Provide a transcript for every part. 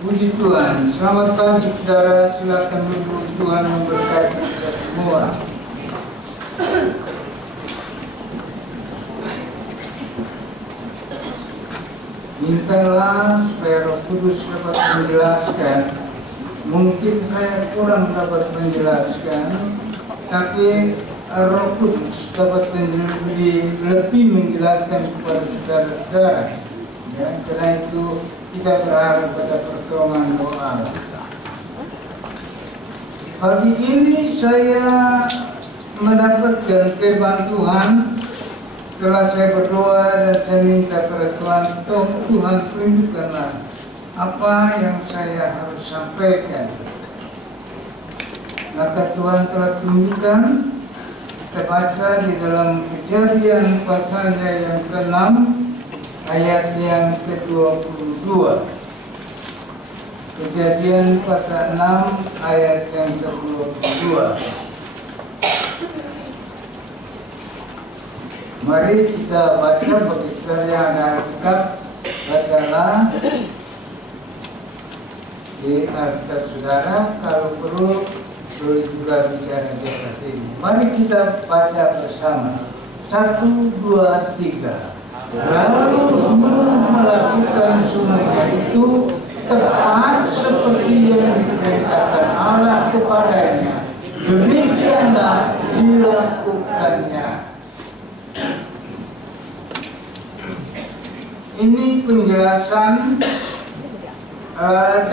Puji Tuhan, selamat pagi saudara, silakan duduk. Tuhan memberkati kita semua. Mintalah supaya Roh Kudus dapat menjelaskan. Mungkin saya kurang dapat menjelaskan, tapi Roh Kudus dapat lebih menjelaskan kepada saudara-saudara. Ya, karena itu kita berharap pada pertolongan doa. Pagi ini saya mendapatkan firman Tuhan. Setelah saya berdoa dan saya minta kepada Tuhan, Tuhan tunjukkanlah apa yang saya harus sampaikan. Maka Tuhan telah tunjukkan. Kita baca di dalam Kejadian pasalnya yang ke-6 ayat yang ke-22. Kejadian pasal 6 ayat yang ke-22. Mari kita baca, bagi saudara yang ada Alkitab, bacalah di Alkitab saudara. Kalau perlu tulis juga bicara di atas ini. Mari kita baca bersama. 1, 2, 3. Lalu melakukan semuanya itu tepat seperti yang diperintahkan Allah kepadanya. Demikianlah dilakukannya. Ini penjelasan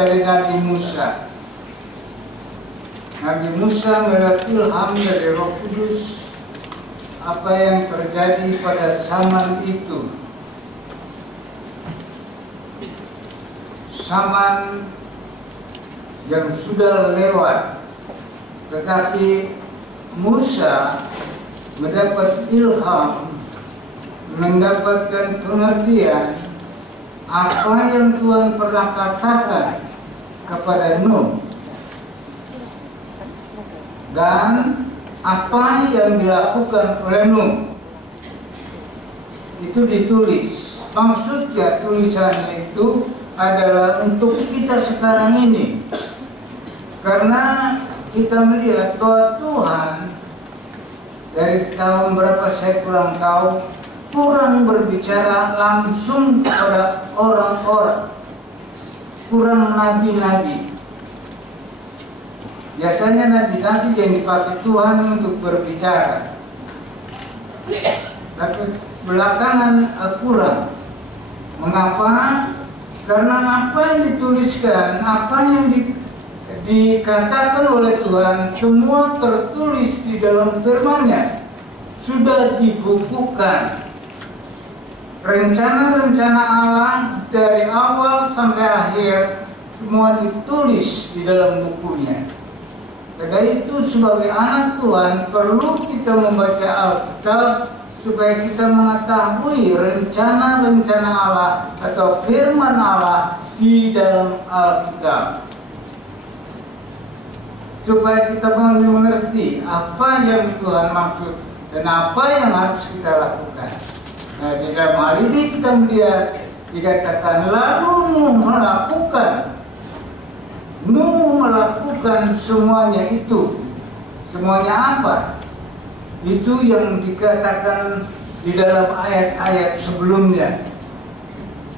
dari Nabi Musa. Nabi Musa mendapat ilham dari Roh Kudus apa yang terjadi pada zaman itu. Zaman yang sudah lewat, tetapi Musa mendapat ilham, mendapatkan pengertian apa yang Tuhan pernah katakan kepada Nuh dan apa yang dilakukan oleh Nuh. Itu ditulis. Maksudnya tulisannya itu adalah untuk kita sekarang ini, karena kita melihat bahwa Tuhan dari tahun berapa saya kurang tahu, kurang berbicara langsung kepada orang-orang, kurang nabi-nabi. Biasanya nabi-nabi yang dipakai Tuhan untuk berbicara, tapi belakangan kurang. Mengapa? Karena apa yang dituliskan, apa yang dikatakan oleh Tuhan, semua tertulis di dalam firman-Nya, sudah dibukukan. Rencana-rencana Allah dari awal sampai akhir semua ditulis di dalam bukunya. Karena itu sebagai anak Tuhan perlu kita membaca Alkitab supaya kita mengetahui rencana-rencana Allah atau firman Allah di dalam Alkitab. Supaya kita mengerti apa yang Tuhan maksud dan apa yang harus kita lakukan. Nah, di dalam hal ini kita melihat dikatakan lalu Nuh melakukan semuanya itu. Semuanya apa? Itu yang dikatakan di dalam ayat-ayat sebelumnya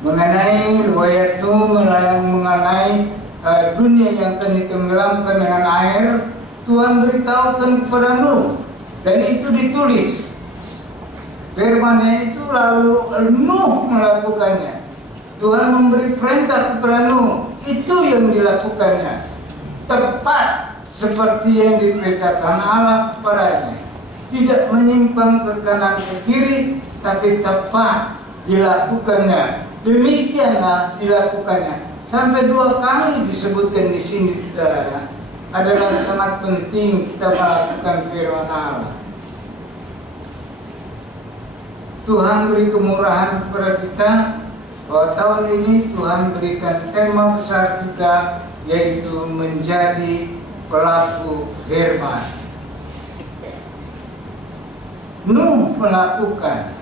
mengenai riwayat Nuh, mengenai dunia yang akan ditenggelamkan dengan air. Tuhan beritahukan kepada Nuh dan itu ditulis. Firman-Nya itu lalu Nuh melakukannya. Tuhan memberi perintah kepada Nuh, itu yang dilakukannya. Tepat seperti yang diperintahkan Allah kepadanya. Tidak menyimpang ke kanan ke kiri, tapi tepat dilakukannya. Demikianlah dilakukannya. Sampai 2 kali disebutkan di sini, saudara. Adalah sangat penting kita melakukan firman Allah. Tuhan beri kemurahan kepada kita bahwa tahun ini Tuhan berikan tema besar kita, yaitu menjadi pelaku firman. Nuh melakukan,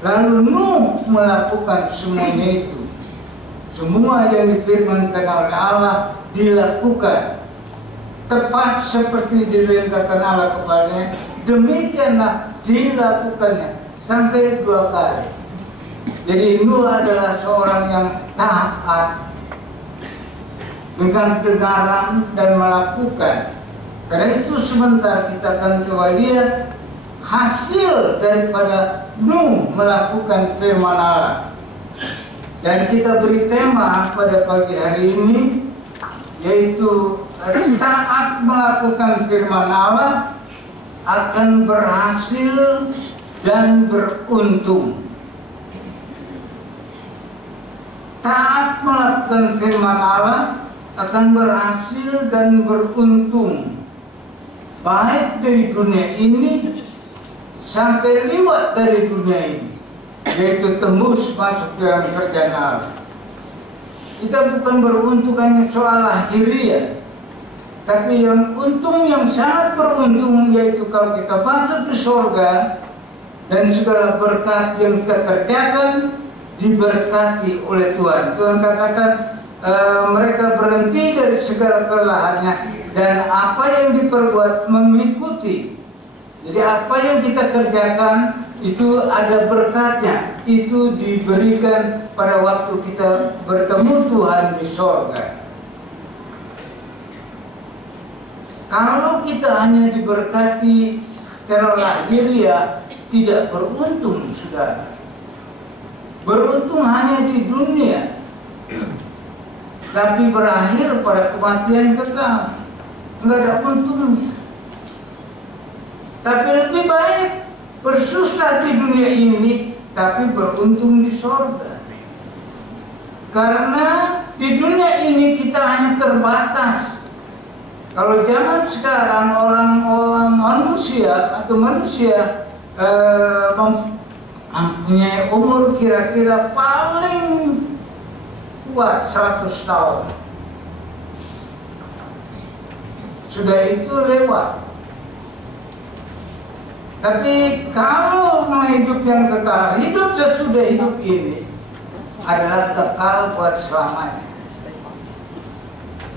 lalu Nuh melakukan semuanya itu. semua yang difirmankan oleh Allah dilakukan tepat seperti diperintahkan Allah kepadanya, demikianlah dilakukannya sampai 2 kali. Jadi Nuh adalah seorang yang taat dengan dengaran dan melakukan. Karena itu sebentar kita akan coba lihat hasil daripada Nuh melakukan firman Allah. Dan kita beri tema pada pagi hari ini, yaitu taat melakukan firman Allah akan berhasil dan beruntung. Taat melakukan firman Allah akan berhasil dan beruntung, baik dari dunia ini sampai lewat dari dunia ini, yaitu tembus masuk dalam kerjaan Allah. Kita bukan beruntung hanya soal lahiriah, tapi yang untung yang sangat beruntung, yaitu kalau kita masuk di surga dan segala berkat yang kita kerjakan diberkati oleh Tuhan. Tuhan katakan mereka berhenti dari segala kelelahannya dan apa yang diperbuat mengikuti. Jadi apa yang kita kerjakan itu ada berkatnya, itu diberikan pada waktu kita bertemu Tuhan di surga. Kalau kita hanya diberkati secara lahiriah, tidak beruntung, saudara. Beruntung hanya di dunia, tapi berakhir pada kematian kekal, nggak ada untungnya. Tapi lebih baik bersusah di dunia ini, tapi beruntung di surga. Karena di dunia ini kita hanya terbatas. Kalau zaman sekarang orang manusia atau manusia mempunyai umur kira-kira paling kuat 100 tahun. Sudah itu lewat. Tapi kalau mau hidup yang kekal, hidup sesudah hidup ini adalah kekal buat selamanya.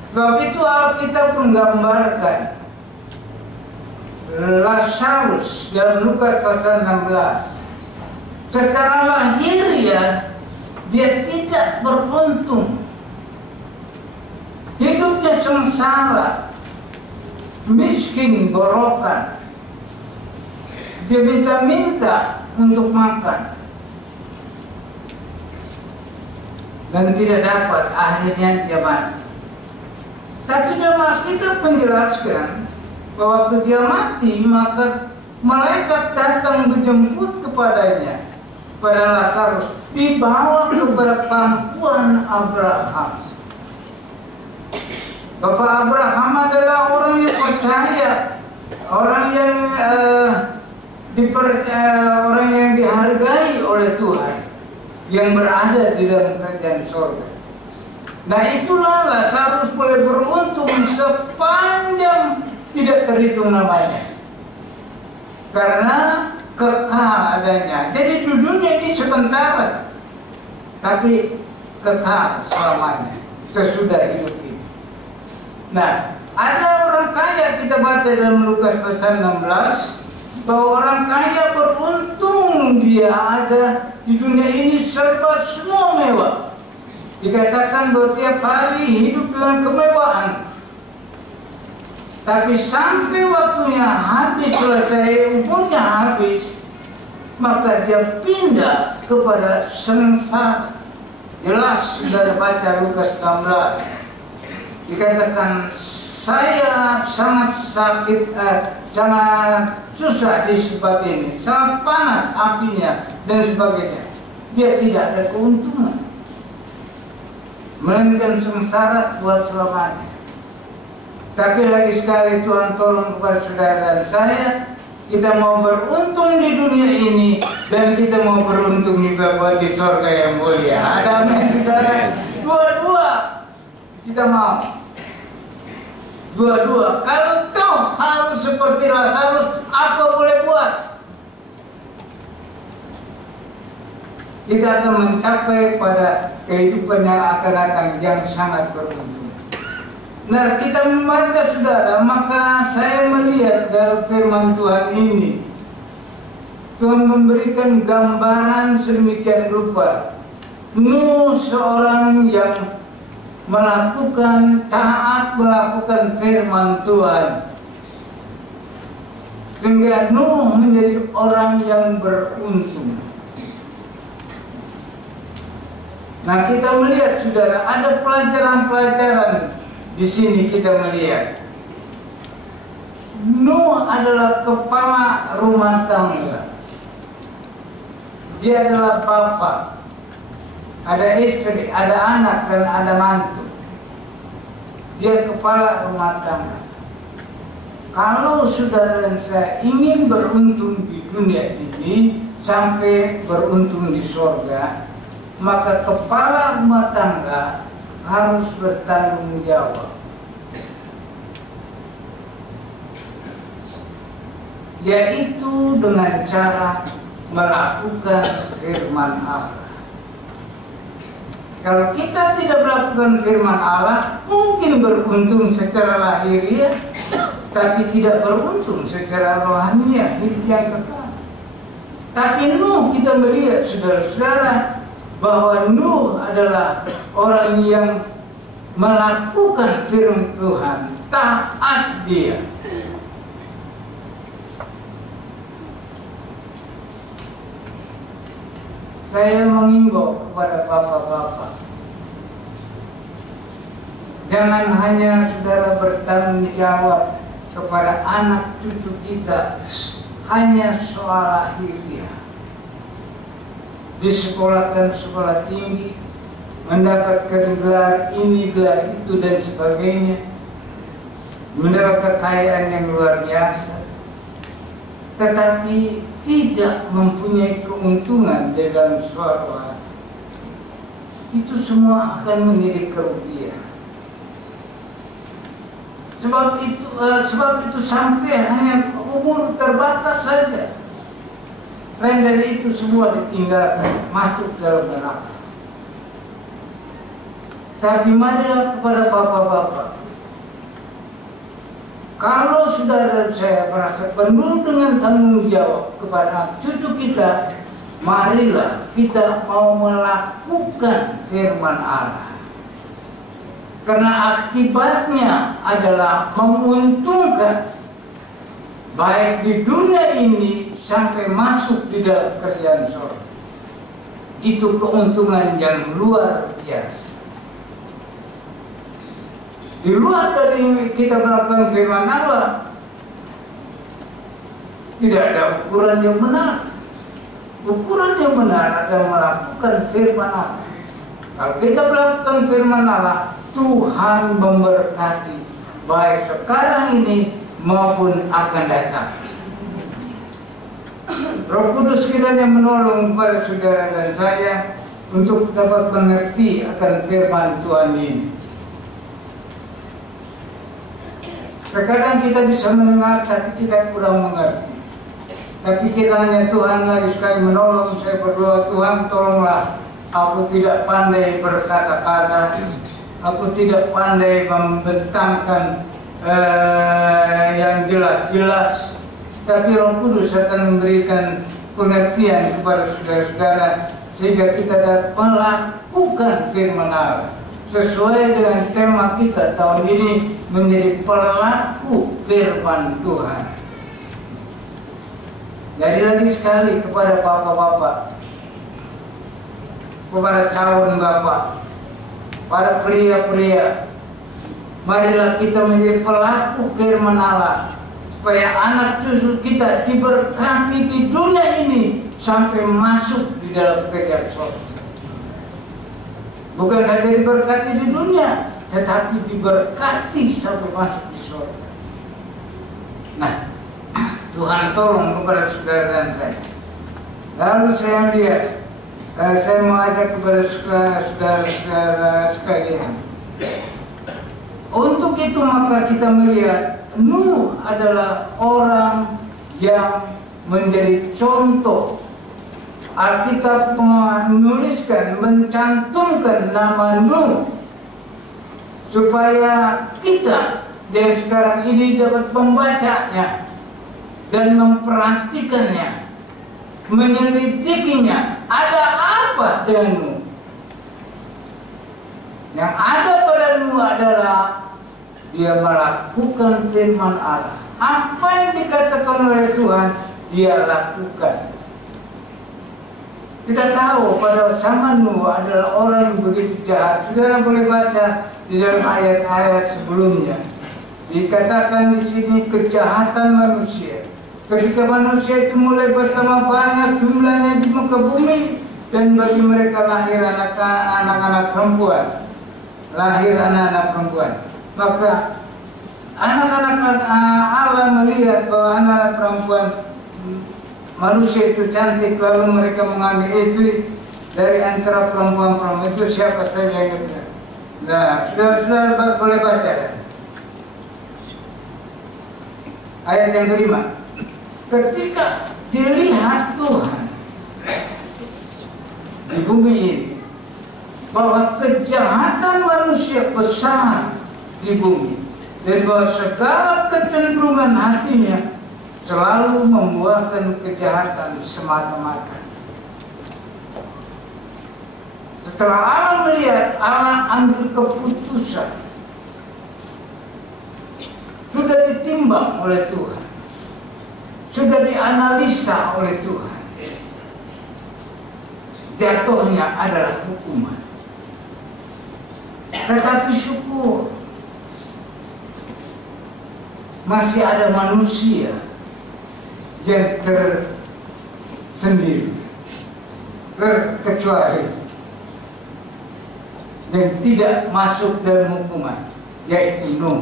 Sebab itu Alkitab menggambarkan Lazarus dalam Lukas pasal 16. Secara lahiriah dia tidak beruntung, hidupnya sengsara, miskin, borokan. Dia minta-minta untuk makan dan tidak dapat, akhirnya dia mati. Tapi dalam Alkitab menjelaskan bahwa waktu dia mati, maka malaikat datang menjemput kepadanya, pada Lazarus, dibawa kepada pangkuan Abraham. Bapak Abraham adalah orang yang percaya, orang yang orang yang dihargai oleh Tuhan, yang berada di dalam kerajaan surga. Nah itulah Lazarus boleh beruntung sepanjang tidak terhitung namanya, karena kekal adanya. Jadi di dunia ini sementara, tapi kekal selamanya sesudah hidup ini. Nah, ada orang kaya, kita baca dalam Lukas pasal 16, bahwa orang kaya beruntung dia ada di dunia ini serba semua mewah. Dikatakan bahwa tiap hari hidup dengan kemewahan. Tapi sampai waktunya habis, selesai umurnya habis, maka dia pindah kepada sengsara. Jelas sudah baca Lukas 16. Dikatakan saya sangat sakit, sangat susah di sebab ini, sangat panas apinya dan sebagainya. Dia tidak ada keuntungan, melainkan sengsara buat selamanya. Tapi lagi sekali Tuhan tolong kepada saudara dan saya, kita mau beruntung di dunia ini dan kita mau beruntung juga buat di surga yang mulia. Ada amin saudara? Dua-dua kita mau. Dua-dua. Kalau toh harus seperti Lazarus, apa boleh buat? kita akan mencapai pada kehidupan yang akan datang yang sangat beruntung. Nah, kita membaca saudara, maka saya melihat dalam firman Tuhan ini, Tuhan memberikan gambaran sedemikian rupa. Nuh seorang yang melakukan taat, melakukan firman Tuhan, sehingga Nuh menjadi orang yang beruntung. Nah, kita melihat saudara, ada pelajaran-pelajaran di sini. Kita melihat Nuh adalah kepala rumah tangga. Dia adalah bapak, ada istri, ada anak, dan ada mantu. Dia kepala rumah tangga. Kalau saudara dan saya ingin beruntung di dunia ini sampai beruntung di surga, maka kepala rumah tangga harus bertanggung jawab. Yaitu dengan cara melakukan firman Allah. Kalau kita tidak melakukan firman Allah, mungkin beruntung secara lahiriah, tapi tidak beruntung secara rohaniah, hidup yang kekal. Tapi Nuh, kita melihat saudara-saudara, bahwa Nuh adalah orang yang melakukan firman Tuhan, taat dia. Saya mengimbau kepada bapak-bapak, jangan hanya saudara bertanggung jawab kepada anak cucu kita hanya soal lahiriah. Disekolahkan sekolah tinggi, mendapatkan gelar ini, gelar itu, dan sebagainya, mendapat kekayaan yang luar biasa, tetapi tidak mempunyai keuntungan dalam suatu hati, itu semua akan menjadi kerugian. Sebab itu sampai hanya umur terbatas saja. Lain dari itu semua ditinggalkan, masuk dalam neraka. Tapi marilah kepada bapak-bapak, kalau saudara saya merasa penuh dengan tanggung jawab kepada cucu kita, marilah kita mau melakukan firman Allah. Karena akibatnya adalah menguntungkan, baik di dunia ini sampai masuk di dalam kerjaan surga. Itu keuntungan yang luar biasa. Di luar dari kita melakukan firman Allah, tidak ada ukuran yang benar. Ukuran yang benar adalah melakukan firman Allah. Kalau kita melakukan firman Allah, Tuhan memberkati baik sekarang ini maupun akan datang. Roh Kudus kiranya menolong kepada saudara dan saya untuk dapat mengerti akan firman Tuhan ini. Terkadang kita bisa mendengar, tapi kita kurang mengerti. Tapi kiranya Tuhan lagi sekali menolong. Saya berdoa, Tuhan tolonglah aku tidak pandai berkata-kata, aku tidak pandai membentangkan yang jelas-jelas, tapi Roh Kudus akan memberikan pengertian kepada saudara-saudara sehingga kita dapat melakukan firman Allah sesuai dengan tema kita tahun ini, menjadi pelaku firman Tuhan. Jadi lagi sekali kepada bapak-bapak, kepada calon bapak, para pria-pria, marilah kita menjadi pelaku firman Allah, supaya anak cucu kita diberkati di dunia ini sampai masuk di dalam kerajaan surga. Bukan saja diberkati di dunia, tetapi diberkati sampai masuk di surga. Nah, Tuhan tolong kepada saudara dan saya. Lalu saya lihat, saya mengajak kepada saudara-saudara sekalian. Untuk itu maka kita melihat Nuh adalah orang yang menjadi contoh Alkitab menuliskan, mencantumkan nama Nuh supaya kita yang sekarang ini dapat membacanya dan memperhatikannya, menyelidikinya. Ada apa dengan Nuh? Yang ada pada Nuh adalah dia melakukan firman Allah. Apa yang dikatakan oleh Tuhan, dia lakukan. Kita tahu pada zaman Nuh adalah orang yang begitu jahat. Saudara boleh baca di dalam ayat-ayat sebelumnya. Dikatakan di sini kejahatan manusia. Ketika manusia itu mulai bertambah banyak jumlahnya di muka bumi, dan bagi mereka lahir anak-anak perempuan, maka anak-anak Allah melihat bahwa anak-anak perempuan manusia itu cantik, lalu mereka mengambil istri dari antara perempuan-perempuan itu siapa saja yang benar. Nah, saudara boleh baca ayat yang kelima. Ketika dilihat Tuhan di bumi ini bahwa kejahatan manusia besar di bumi, dan bahwa segala kecenderungan hatinya selalu membuahkan kejahatan semata-mata. Setelah Allah melihat, Allah ambil keputusan. Sudah ditimbang oleh Tuhan, sudah dianalisa oleh Tuhan. Jatuhnya adalah hukuman. Tetapi syukur, masih ada manusia yang tersendiri, terkecuali, yang tidak masuk dalam hukuman, yaitu Nuh.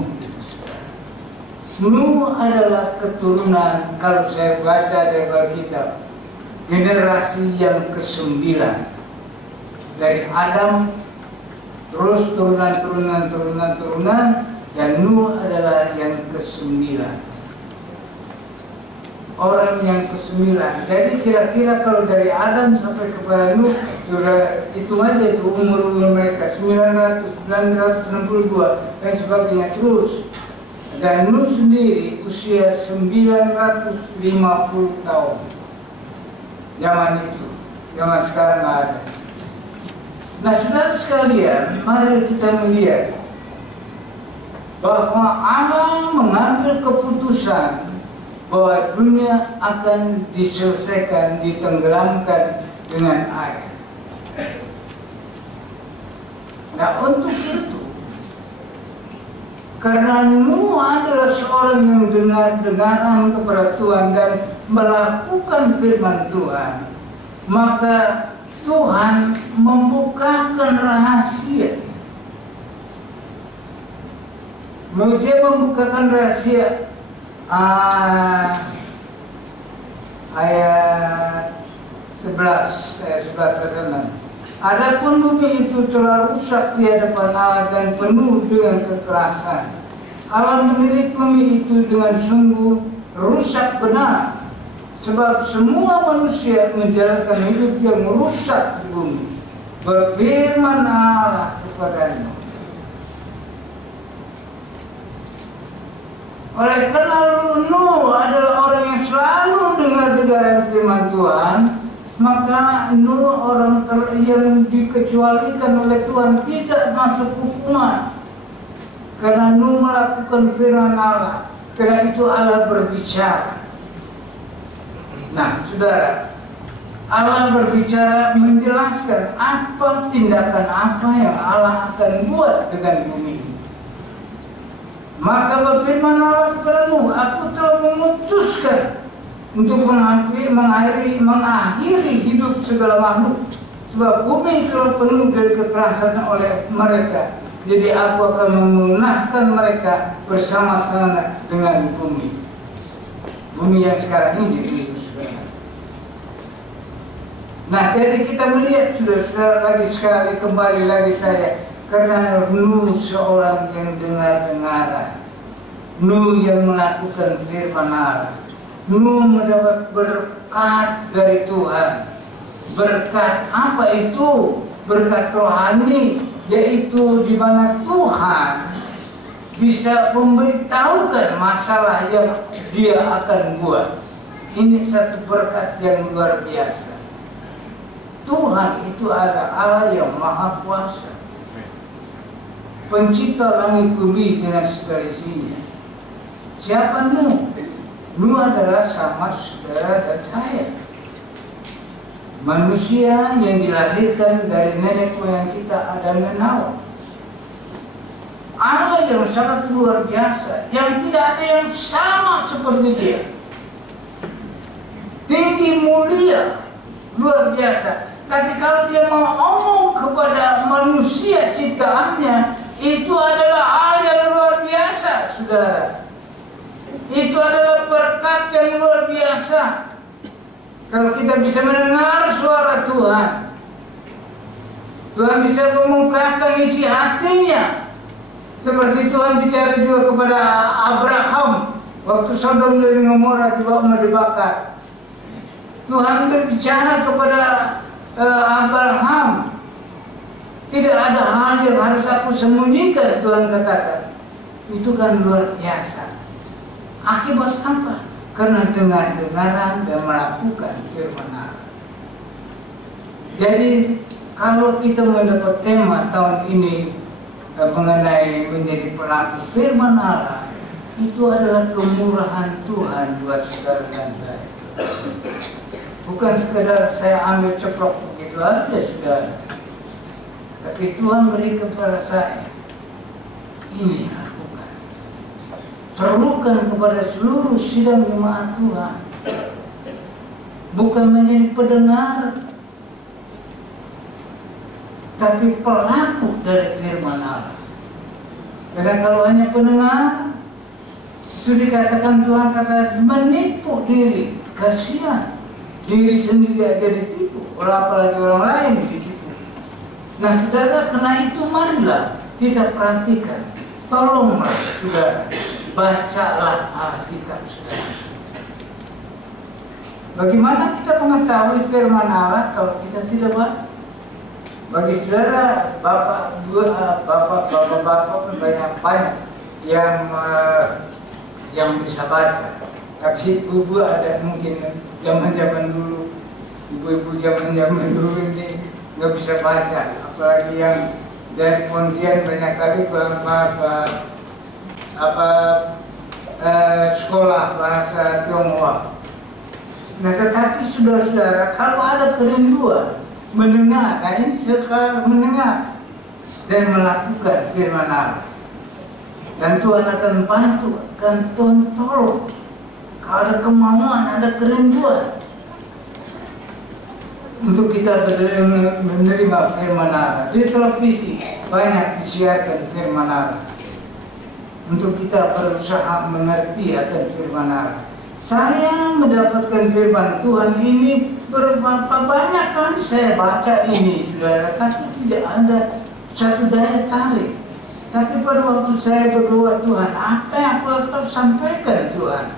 Nuh adalah keturunan, kalau saya baca dari Alkitab, generasi yang ke-9 dari Adam, terus turunan, dan Nuh adalah yang ke-9. Orang yang ke-9. Jadi kira-kira kalau dari Adam sampai kepada Nuh, sudah hitung aja itu umur mereka 962 dan sebagainya terus. Dan Nuh sendiri usia 950 tahun. Zaman itu, zaman sekarang nggak ada. Nah, saudara sekalian, mari kita melihat bahwa Allah mengambil keputusan bahwa dunia akan diselesaikan, ditenggelamkan dengan air. Nah, untuk itu, karena Nuh adalah seorang yang dengar-dengaran kepada Tuhan dan melakukan firman Tuhan, maka Tuhan membukakan rahasia. Dia membukakan rahasia ayat 11 pasal 6. Adapun bumi itu telah rusak di hadapan Allah dan penuh dengan kekerasan. Allah menilik bumi itu dengan sungguh rusak benar, sebab semua manusia menjalankan hidup yang merusak di bumi. Berfirman Allah kepadanya, oleh karena Nuh adalah orang yang selalu dengar-dengaran firman Tuhan, maka Nuh orang yang dikecualikan oleh Tuhan tidak masuk hukuman. Karena Nuh melakukan firman Allah, karena itu Allah berbicara. Nah, saudara, Allah berbicara menjelaskan apa tindakan apa yang Allah akan buat dengan bumi ini. Maka berfirman Allah kepada Nuh, aku telah memutuskan untuk mengakhiri hidup segala makhluk, sebab bumi telah penuh dari kekerasan oleh mereka. Jadi aku akan memunahkan mereka bersama-sama dengan bumi. Bumi yang sekarang ini jadi saudara. Nah, jadi kita melihat sudah lagi sekali, kembali lagi saya, karena Nuh seorang yang dengar-dengaran, Nuh yang melakukan firman Allah, Nuh mendapat berkat dari Tuhan. Berkat apa itu? Berkat rohani, yaitu di mana Tuhan bisa memberitahukan masalah yang Dia akan buat. Ini satu berkat yang luar biasa. Tuhan itu ada Allah yang maha kuasa, pencipta langit bumi dengan segala isinya. Siapa Nuh? Nuh adalah sama saudara dan saya, manusia yang dilahirkan dari nenek moyang kita Adam dan Hawa. Allah yang sangat luar biasa, yang tidak ada yang sama seperti Dia. Tinggi, mulia, luar biasa. Tapi kalau Dia mau ngomong kepada manusia ciptaannya, itu adalah hal yang luar biasa, saudara. Itu adalah berkat yang luar biasa. Kalau kita bisa mendengar suara Tuhan, Tuhan bisa mengungkapkan isi hatinya. Seperti Tuhan bicara juga kepada Abraham waktu Sodom dan Gomora dibakar. Tuhan berbicara kepada Abraham, tidak ada hal yang harus aku sembunyikan, Tuhan katakan. Itu kan luar biasa. Akibat apa? Karena dengar-dengaran dan melakukan firman Allah. Jadi kalau kita mendapat tema tahun ini mengenai menjadi pelaku firman Allah, itu adalah kemurahan Tuhan buat saudara dan saya. Bukan sekedar saya ambil ceplok begitu aja, saudara. Tapi Tuhan beri kepada saya, ini lakukan. Serukan kepada seluruh sidang jemaat Tuhan. Bukan menjadi pendengar, tapi pelaku dari firman Allah. Karena kalau hanya pendengar, itu dikatakan Tuhan kata menipu diri, kasihan. Diri sendiri aja ditipu, apalagi orang lain ditipu. Nah, saudara, karena itu marilah kita perhatikan. Tolonglah, saudara, bacalah Alkitab, saudara. Bagaimana kita mengetahui firman Allah kalau kita tidak baca? Bagi saudara, bapak-bapak banyak yang bisa baca. Tapi ibu ada mungkin zaman dulu, ibu-ibu zaman dulu ini nggak bisa baca. Apalagi yang dari Pontian banyak kali sekolah bahasa Tionghoa. Nah, tetapi saudara-saudara, kalau ada kerinduan mendengar, nah ini sekarang mendengar dan melakukan firman Allah, dan Tuhan akan bantu, akan tolong. Kalau ada kemauan, ada kerinduan untuk kita menerima firman Allah. Di televisi banyak disiarkan firman Allah, untuk kita berusaha mengerti akan firman Allah. Saya mendapatkan firman Tuhan ini berapa banyak kali saya baca ini, saudara, tapi tidak ada satu daya tarik. Tapi pada waktu saya berdoa, Tuhan, apa yang aku akan sampaikan, Tuhan?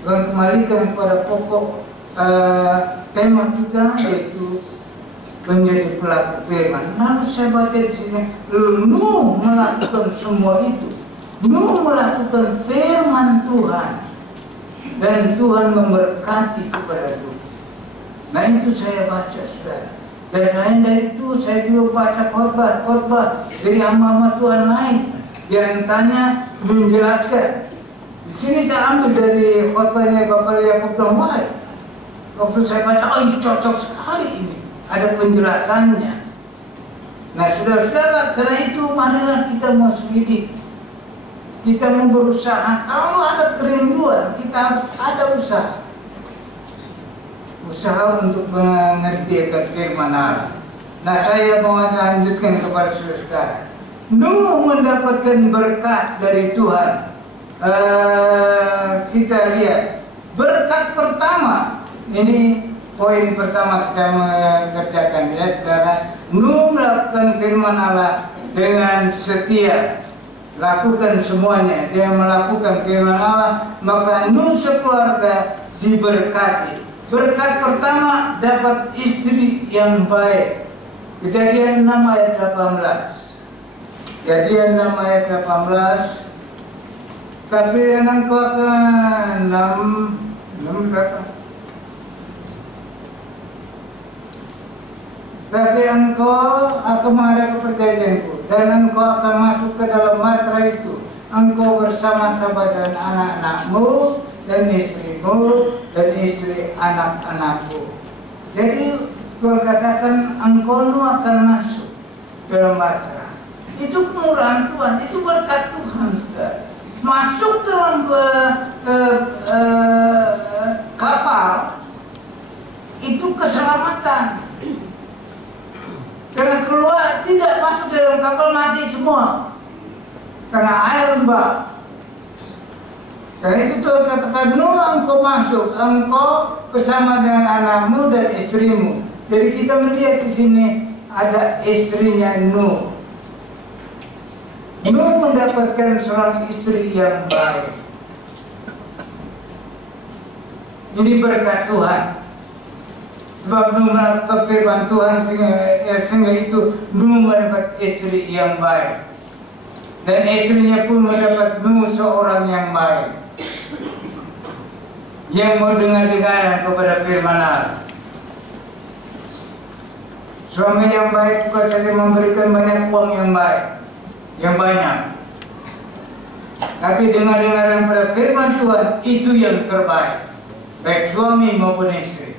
Tuhan kembalikan kepada pokok tema kita, yaitu menjadi pelaku firman. Lalu saya baca di sini, Nuh melakukan semua itu. Nuh melakukan firman Tuhan, dan Tuhan memberkati kepada Nuh. Nah, itu saya baca, saudara. Dan lain dari itu saya juga baca khotbah dari hamba-hamba Tuhan lain yang tanya menjelaskan. Di sini saya ambil dari khotbahnya Bapak Yakub Domai. Waktu saya baca, oh ini cocok sekali ini, ada penjelasannya. Nah, saudara-saudara, karena itu marilah kita mau selidiki. Kita mau berusaha. Kalau ada kerinduan, kita harus ada usaha untuk mengerti akan firman Allah. Nah, saya mau lanjutkan kepada saudara. Nuh mendapatkan berkat dari Tuhan. Kita lihat berkat pertama. Ini poin pertama kita mengerjakan, ya, saudara. Nuh melakukan firman Allah dengan setia. Lakukan semuanya. Dia melakukan firman Allah, maka Nuh sekeluarga diberkati. Berkat pertama, dapat istri yang baik. Kejadian 6 ayat 18. Kejadian 6 ayat 18. Tapi engkau akan 6 berapa? Tapi engkau akan menghadap perjanjianku, dan engkau akan masuk ke dalam batra itu, engkau bersama-sama dan anak-anakmu dan istrimu dan istri anak-anakku. Jadi Tuhan katakan engkau akan masuk dalam batra. Itu kemurahan Tuhan, itu berkat Tuhan, saudara. Masuk dalam kapal itu keselamatan. Karena keluar tidak masuk dalam kapal mati semua karena air lembab. Karena itu Tuhan katakan, engkau masuk, engkau bersama dengan anakmu dan istrimu. Jadi kita melihat di sini ada istrinya Nuh. Nuh mendapatkan seorang istri yang baik. Ini berkat Tuhan. Sebab Nuh mendapat firman Tuhan sehingga itu Nuh mendapat istri yang baik. Dan istrinya pun mendapat Nuh seorang yang baik, yang mau dengar-dengar kepada firman Allah. Suami yang baik bukan saja memberikan banyak uang yang baik, yang banyak, tapi dengar-dengar pada firman Tuhan itu yang terbaik, baik suami maupun istri.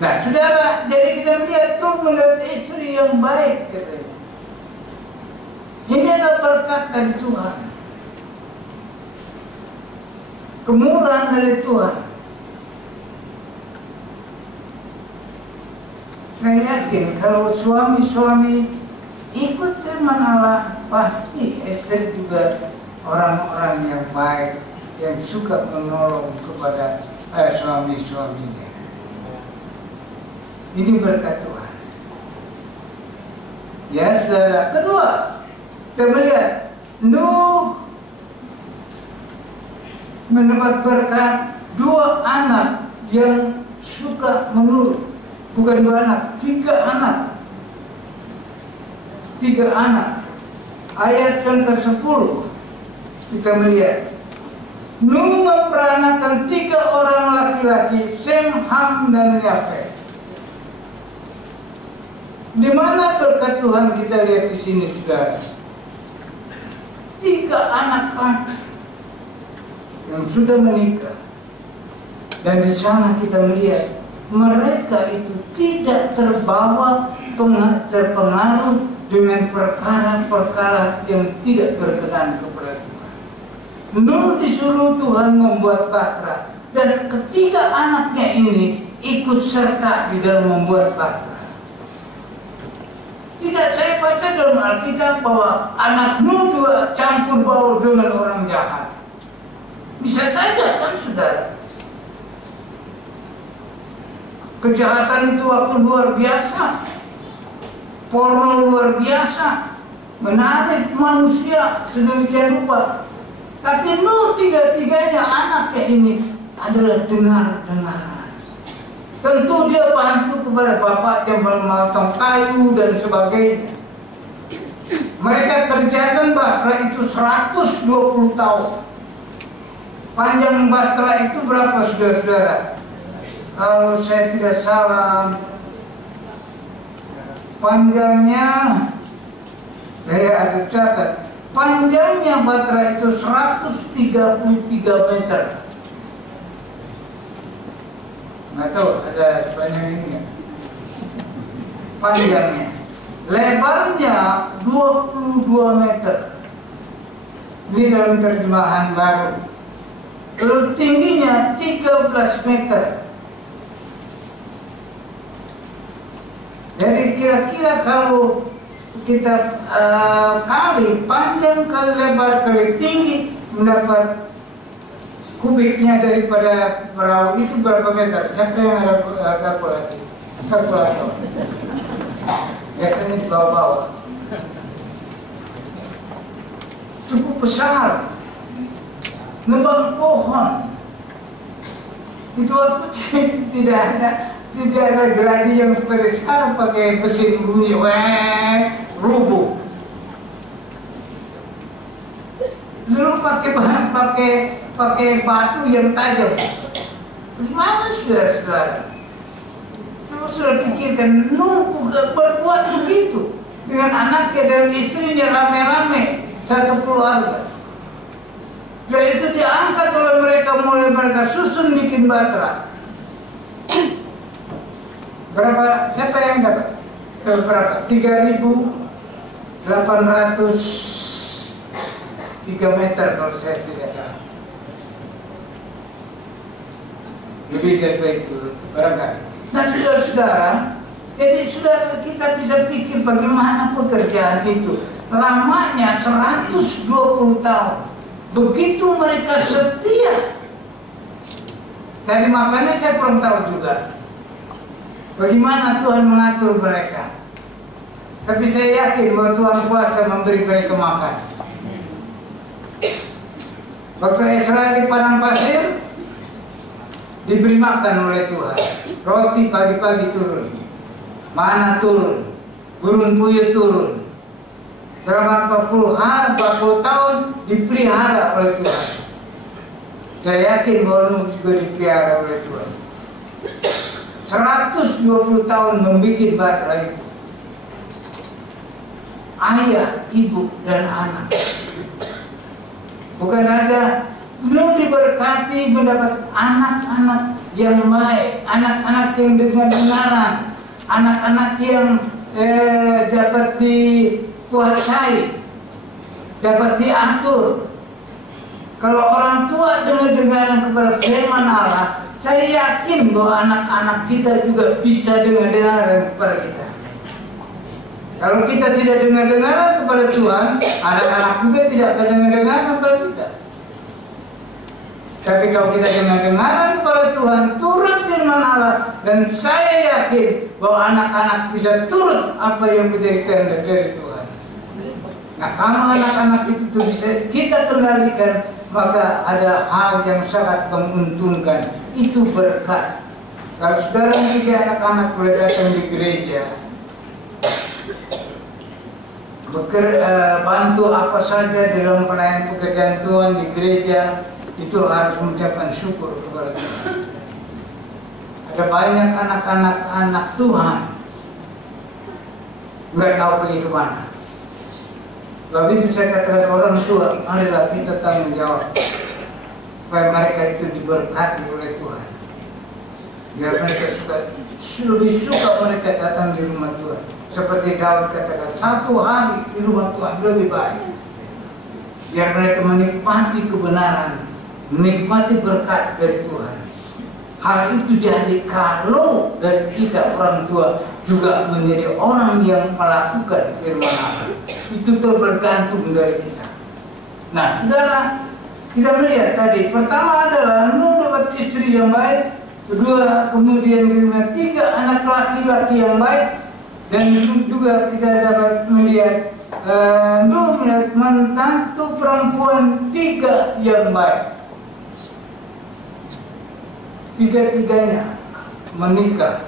Nah, saudara, jadi kita melihat Nuh mendapat istri yang baik, katanya. Ini adalah berkat dari Tuhan, kemurahan dari Tuhan. Saya yakin kalau suami-suami ikut firman Allah, pasti istri juga orang-orang yang baik, yang suka menolong kepada suami-suaminya. Ini berkat Tuhan. Ya, saudara. Kedua, kita melihat Nuh mendapat berkat 2 anak yang suka menurut. Bukan 2 anak, 3 anak. 3 anak. Ayat yang ke-10 kita melihat Nuh memperanakan 3 orang laki-laki, Sem, Ham, dan Yafet. Di mana berkat Tuhan kita lihat di sini, saudara? 3 anak laki yang sudah menikah, dan di sana kita melihat mereka itu tidak terpengaruh dengan perkara-perkara yang tidak berkenan kepada Tuhan. Nuh disuruh Tuhan membuat bahtera, dan ketiga anaknya ini ikut serta di dalam membuat bahtera. Tidak, saya baca dalam Alkitab bahwa anak Nuh juga campur baur dengan orang jahat. Bisa saja kan, saudara? Kejahatan itu waktu luar biasa, porno luar biasa, menarik manusia sedemikian rupa. Tapi Nuh tiga-tiganya anaknya ini adalah dengar-dengaran. Tentu dia bantu kepada bapaknya memotong kayu dan sebagainya. Mereka kerjakan bahtera itu 120 tahun. Panjang bahtera itu berapa, saudara-saudara? Kalau saya tidak salah, panjangnya, saya ada catat, panjangnya bahtera itu 133 meter. Nggak tahu ada sepanjang ini nggak? Panjangnya, lebarnya 22 meter. Ini dalam terjemahan baru. Lalu tingginya 13 meter. Jadi kira-kira kalau kita kali panjang kali lebar kali tinggi, mendapat kubiknya daripada perahu itu berapa meter? Siapa yang ada kalkulasi? Kalkulator. Biasanya di bawah-bawah. Cukup besar. Nebang pohon. Itu waktu tidak ada gergaji yang seperti sekarang pakai mesin bunyi, rubuh. Dulu pakai batu yang tajam. Gimana saudara-saudara? Terus sudah pikirkan, berbuat begitu dengan anaknya dan istrinya rame-rame satu keluarga. Dan itu diangkat oleh mereka, mulai mereka susun bikin batra. Berapa? Siapa yang dapat? Berapa? 3.803 meter kalau saya tidak salah. Lebih dari itu barangkali. Nah saudara-saudara, jadi saudara kita bisa pikir bagaimana pekerjaan itu. Lamanya 120 tahun. Begitu mereka setia. Dari makanya saya belum tahu juga bagaimana Tuhan mengatur mereka. Tapi saya yakin bahwa Tuhan kuasa memberi mereka makan. Waktu Israel di padang pasir, diberi makan oleh Tuhan. Roti pagi-pagi turun, mana turun, gurun puyuh turun. Selama 40 tahun dipelihara oleh Tuhan. Saya yakin bahwa Nuh juga dipelihara oleh Tuhan. 120 tahun membuat batra itu. Ayah, ibu, dan anak. Bukan ada, Nuh diberkati mendapat anak-anak yang baik, anak-anak yang dengan kebenaran, anak-anak yang dapat dikuasai, dapat diatur. Kalau orang tua dengar-dengaran kepada firman Allah, saya yakin bahwa anak-anak kita juga bisa dengar-dengaran kepada kita. Kalau kita tidak dengar-dengaran kepada Tuhan, anak-anak juga tidak akan dengar-dengaran kepada kita. Tapi kalau kita dengar-dengaran kepada Tuhan, turut firman Allah, dan saya yakin bahwa anak-anak bisa turut apa yang menjadi kehendak dari Tuhan. Nah, kalau anak-anak itu bisa kita kendalikan, maka ada hal yang sangat menguntungkan. Itu berkat. Kalau saudara memiliki anak-anak boleh datang di gereja, bantu apa saja dalam pelayanan pekerjaan Tuhan di gereja, itu harus mengucapkan syukur kepada Tuhan. Ada banyak anak Tuhan nggak tahu pergi kemana. Sebab itu saya katakan orang tua, marilah kita tanggung jawab supaya mereka itu diberkati oleh Tuhan. Biar mereka lebih suka mereka datang di rumah Tuhan. Seperti Daud katakan, 1 hari di rumah Tuhan lebih baik. Biar mereka menikmati kebenaran, menikmati berkat dari Tuhan. Hal itu jadi kalau dari kita orang tua juga menjadi orang yang melakukan firman Allah. Itu tergantung dari kita. Nah, saudara, kita melihat tadi, pertama adalah Nuh dapat istri yang baik, kedua kemudian 3 anak laki-laki yang baik, dan juga kita dapat melihat Nuh melihat menantu perempuan 3 yang baik. 3-tiganya menikah,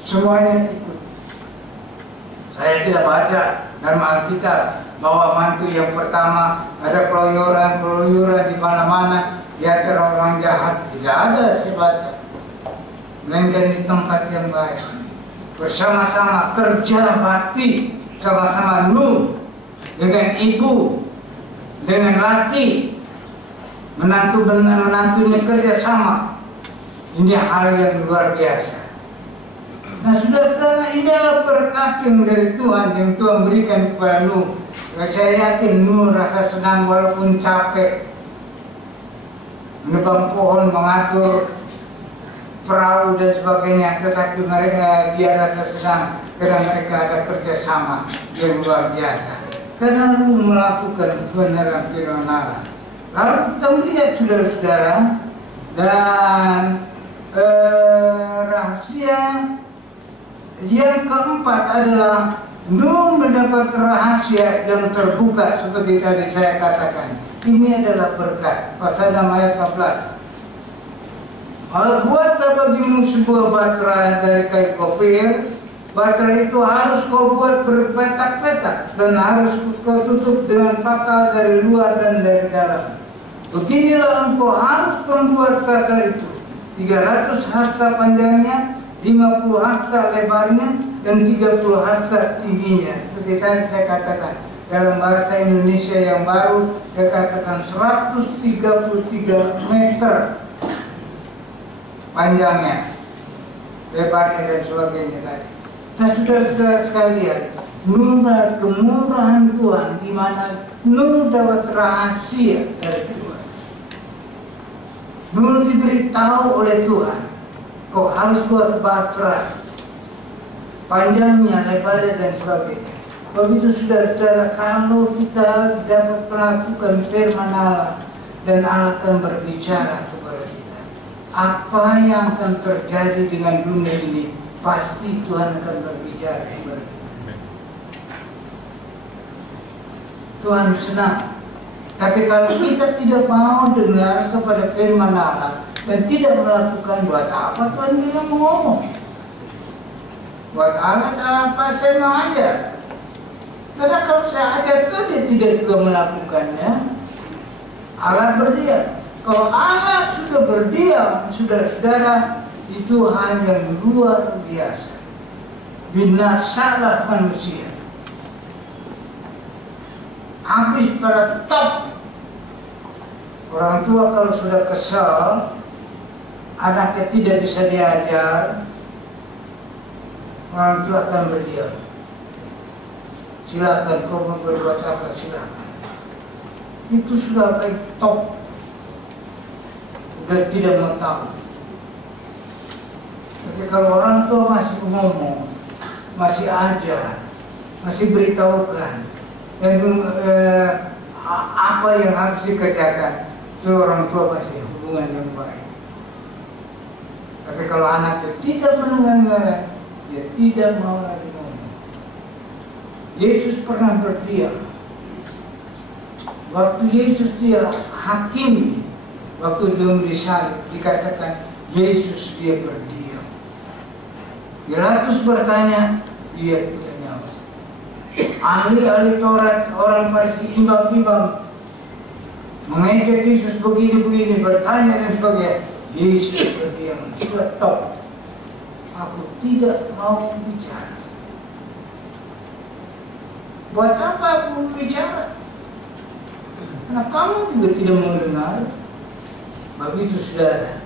semuanya ikut. Saya tidak baca dalam Alkitab bahwa mantu yang pertama ada keluyuran di mana-mana di antara orang jahat. Tidak ada, saya baca. Melainkan di tempat yang baik, bersama-sama kerja bakti, sama-sama Nuh dengan ibu, dengan laki, menantunya kerja sama. Ini hal yang luar biasa. Nah, saudara-saudara, ini adalah berkat yang dari Tuhan yang Tuhan berikan kepada Nuh. Saya yakin Nuh rasa senang walaupun capek menebang pohon, mengatur perahu dan sebagainya, tetapi dia rasa senang karena mereka ada kerjasama yang luar biasa. Karena Nuh melakukan kebenaran firman Allah. Lalu kita melihat saudara-saudara, dan rahasia yang keempat adalah Nuh mendapat rahasia yang terbuka seperti tadi saya katakan. ini adalah berkat. Pasal 6 ayat 14. Buatlah bagimu sebuah batra dari kayu gofir. Batra itu harus kau buat berpetak-petak dan harus kau tutup dengan pakal dari luar dan dari dalam. Beginilah engkau harus membuat batra itu. 300 hasta panjangnya, 50 hasta lebarnya, dan 30 hasta tingginya. Seperti tadi saya katakan, dalam bahasa Indonesia yang baru, saya katakan 133 meter panjangnya, lebarnya dan sebagainya tadi. Nah, saudara-saudara sekalian, menurut kemurahan Tuhan, di mana Nur dapat rahasia dari Tuhan. Nur diberitahu oleh Tuhan, kau harus buat batra, panjangnya, lebarnya dan sebagainya. Begitu saudara-saudara, kalau kita dapat melakukan firman Allah dan Allah akan berbicara kepada kita, apa yang akan terjadi dengan dunia ini, pasti Tuhan akan berbicara kepada kita. Tuhan senang. Tapi kalau kita tidak mau dengar kepada firman Allah dan tidak melakukan, buat apa Tuhan bilang ngomong? Buat Allah apa saya mau ajar? Karena kalau saya ajar itu dia tidak juga melakukannya. Allah berdiam. Kalau Allah sudah berdiam, saudara-saudara, itu hal yang luar biasa. Binasalah manusia. Habis pada top. Orang tua kalau sudah kesal, anaknya tidak bisa diajar, orang tua akan berdiam. Silakan kau mau berbuat apa, silakan. Itu sudah paling top. Sudah tidak mau tahu. Tapi kalau orang tua masih ngomong, masih ajar, masih beritahukan, dan apa yang harus dikerjakan, itu orang tua masih hubungan yang baik. Tapi kalau anak itu tidak mendengar, dia tidak mau lagi ngomong. Yesus pernah berdiam. Waktu Yesus dia hakimi, waktu dia disalib, dikatakan Yesus dia berdiam. Pilatus bertanya, dia tidak jawab. Ahli-ahli Taurat, orang Farisi, imam-imam mengejek Yesus begini-begini, bertanya dan sebagainya. Yesus berdiam. Sudah top. Aku tidak mau bicara. Buat apa aku bicara? Karena kamu juga tidak mau dengar. Begitu saudara,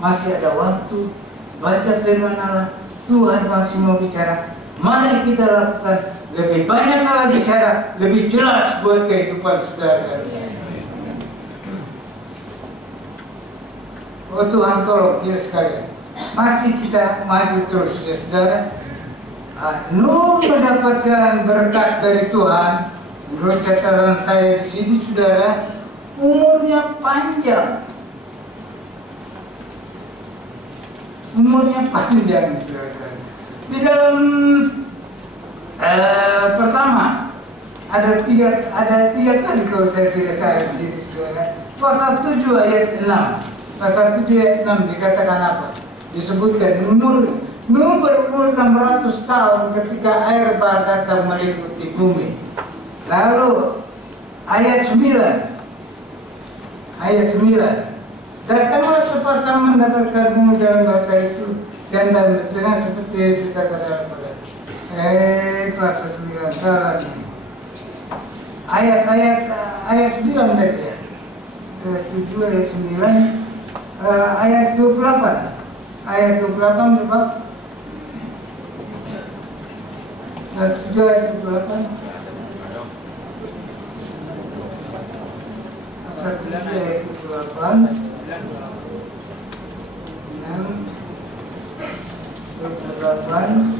masih ada waktu, baca firman Allah, Tuhan masih mau bicara. Mari kita lakukan. Lebih banyak Allah bicara, lebih jelas buat kehidupan saudara. Oh Tuhan tolong kita sekalian. Masih kita maju terus ya saudara. Nuh mendapatkan berkat dari Tuhan. Menurut catatan saya di sini saudara, umurnya panjang. Umurnya panjang saudara. Di dalam pertama ada tiga kali kalau saya tidak salah di sini saudara. Pasal 7 ayat 6. Pasal 7 ayat 6 dikatakan apa? Disebutkan Nuh berumur 600 tahun ketika air bah datang meliputi bumi. Lalu ayat 9. Datanglah sepasang mendapatkan Nuh dalam bata itu dan bertengah seperti yang dikatakan dalam pada. Pasal 9 salah nih. Ayat 9 tadi ya. 7 ayat 9 ayat 28. Ayat 28 berapa? Dan 7 ayat 28. Pasal 7 ayat 28. 28.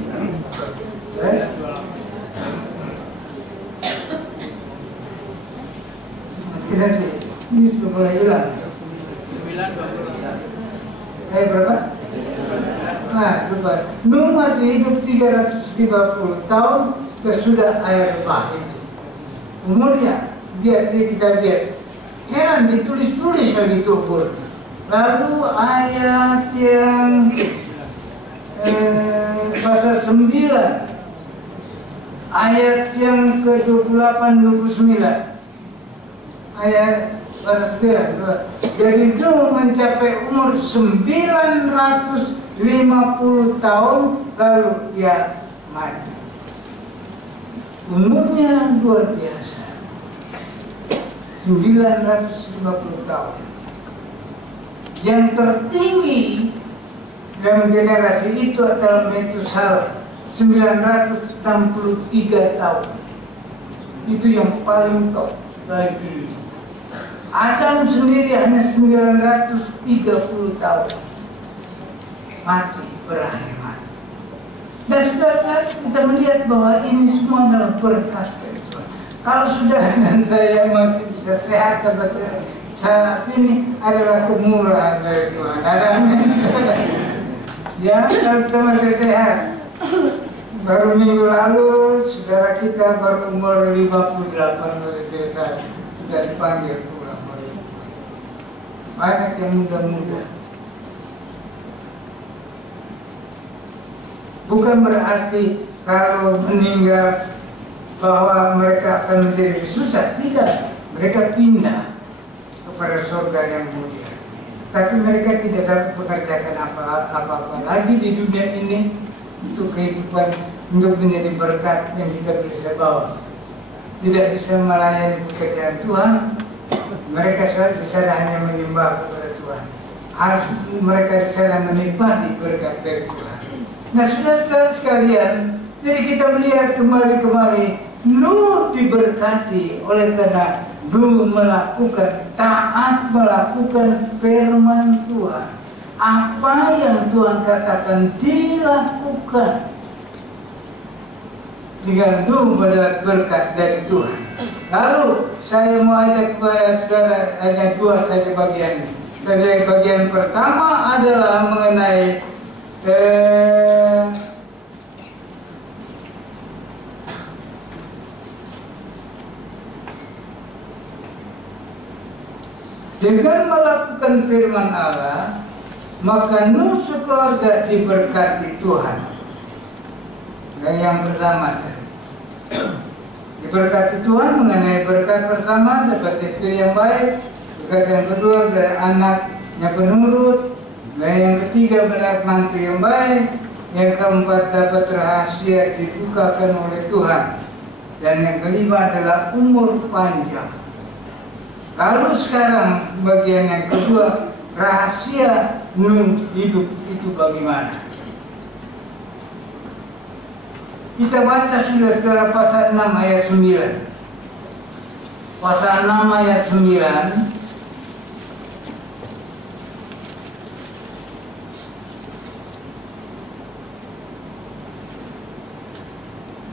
Tidak sih. Ini sudah mulai hilang. Berapa? Nah, berapa? Nuh masih hidup 350 tahun sesudah air bah itu. Umurnya, kita lihat Heran, ditulis-tulis lagi kubur. Lalu ayat yang pasal 9, ayat yang ke-28 29. Ayat pasal 9. Jadi Nuh mencapai umur 950 tahun lalu ia mati. Umurnya luar biasa. 950 tahun. Yang tertinggi dalam generasi itu adalah Metusalah, 963 tahun. Itu yang paling top, paling tinggi. Adam sendiri hanya 930 tahun. Mati, berakhir mati. Dan saudara, kita melihat bahwa ini semua adalah berkat dari Tuhan. Kalau saudara dan saya masih bisa sehat sampai saat ini, adalah kemurahan dari Tuhan. Ada ya, kalau kita masih sehat. Baru minggu lalu saudara kita baru umur 58 oleh desa sudah dipanggil pulang oleh Tuhan. Banyak yang muda-muda. Bukan berarti kalau meninggal bahwa mereka akan menjadi susah, tidak. Mereka pindah kepada surga yang mulia. Tapi mereka tidak dapat mengerjakan apa-apa lagi di dunia ini untuk kehidupan, untuk menjadi berkat yang kita bisa bawa. Tidak bisa melayani pekerjaan Tuhan. Mereka di sana hanya menyembah kepada Tuhan. Harus mereka di sana menikmati berkat dari Tuhan. Nah, saudara-saudara sekalian, jadi kita melihat kembali Nuh diberkati oleh karena Nuh melakukan taat, melakukan firman Tuhan. Apa yang Tuhan katakan dilakukan. Sehingga Nuh mendapat berkat dari Tuhan. Lalu saya mau ajak kepada saudara hanya dua saja bagian. Bagian pertama adalah mengenai dengan melakukan firman Allah, maka Nuh sekeluarga diberkati Tuhan. Yang pertama tadi, diberkati Tuhan mengenai berkat pertama dapat istri yang baik, berkat yang kedua dari anaknya penurut, dan yang ketiga melihat mantu yang baik, yang keempat dapat rahasia dibukakan oleh Tuhan, dan yang kelima adalah umur panjang. Lalu sekarang bagian yang kedua, rahasia Nuh hidup itu bagaimana? Kita baca sudah pasal 6 ayat 9. Pasal 6 ayat 9.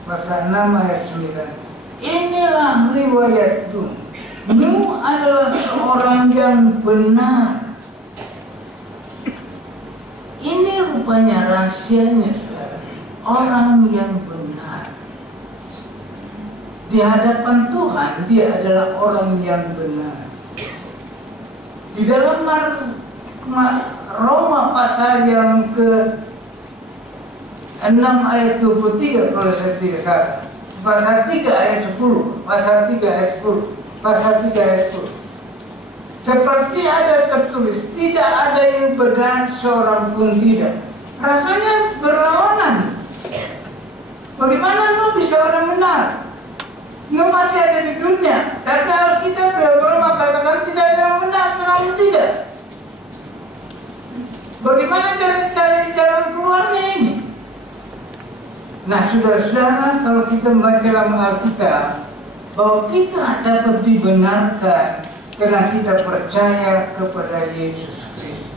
Pasal 6 ayat 9. Inilah riwayat Nuh. Nuh adalah seorang yang benar. Ini rupanya rahasianya, saudara. Orang yang benar. Di hadapan Tuhan, dia adalah orang yang benar. Di dalam Roma pasal yang ke 6 ayat 23 kalau saya tidak salah. Pasal 3 ayat 10. Pasal 3 ayat 10. Pasal 3 ayat 10. Seperti ada tertulis, tidak ada yang benar seorang pun tidak. Rasanya berlawanan. Bagaimana Nuh bisa orang benar? Nuh masih ada di dunia, tapi Alkitab berapa katakan tidak ada yang benar, seorang pun tidak. Bagaimana cari jalan keluarnya ini? Nah, saudara-saudara, kalau kita membaca dalam Alkitab, bahwa kita dapat dibenarkan karena kita percaya kepada Yesus Kristus.